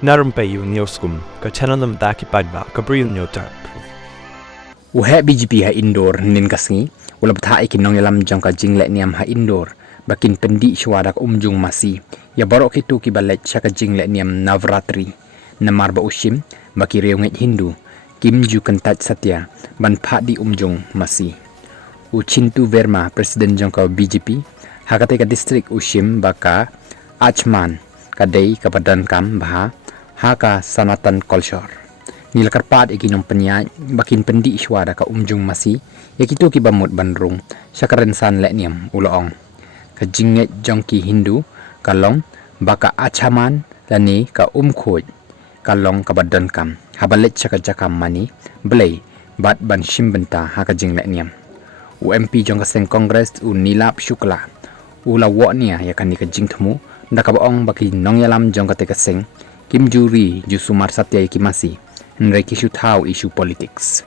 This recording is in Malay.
Na Rympei U ka channel nabynta paidbah ka Bri U Hynñiewtrep. Uhe BGP ha Indore nin kasngi ula bthai kin nongyalam jong ka jing Lehniam ha Indore bakin pendi Shwa dak Umjung Masi ya baroh kitu ki balet chaka jing Lehniam Navratri namar ba ushim baki reunget Hindu kim ju kentat satya ban pha di Umjung Masi u chintu verma presiden jong ka BGP hakate ka district ushim baka achman kadai ka badan kam bha haka sanatan culture nilakar pat ikinong penyai bakin pendi Shwa ka Umjung Masi yakitu ki bamut ban Rung syakaren san Lehniam uloong ka jinget jongki Hindu kalong baka achaman lani ka khoj kalong ka badan kam habalet syaka Jaka mani blei bat ban shimbenta haka jing Lehniam UMP jong ka seng kongres u nilap syukla ula woknia yakan ni ka jing thmu ndakabaong baki nongyalam jong ka te ka seng kim juri ju sumar satya ki Masi nreki syuthau isu politics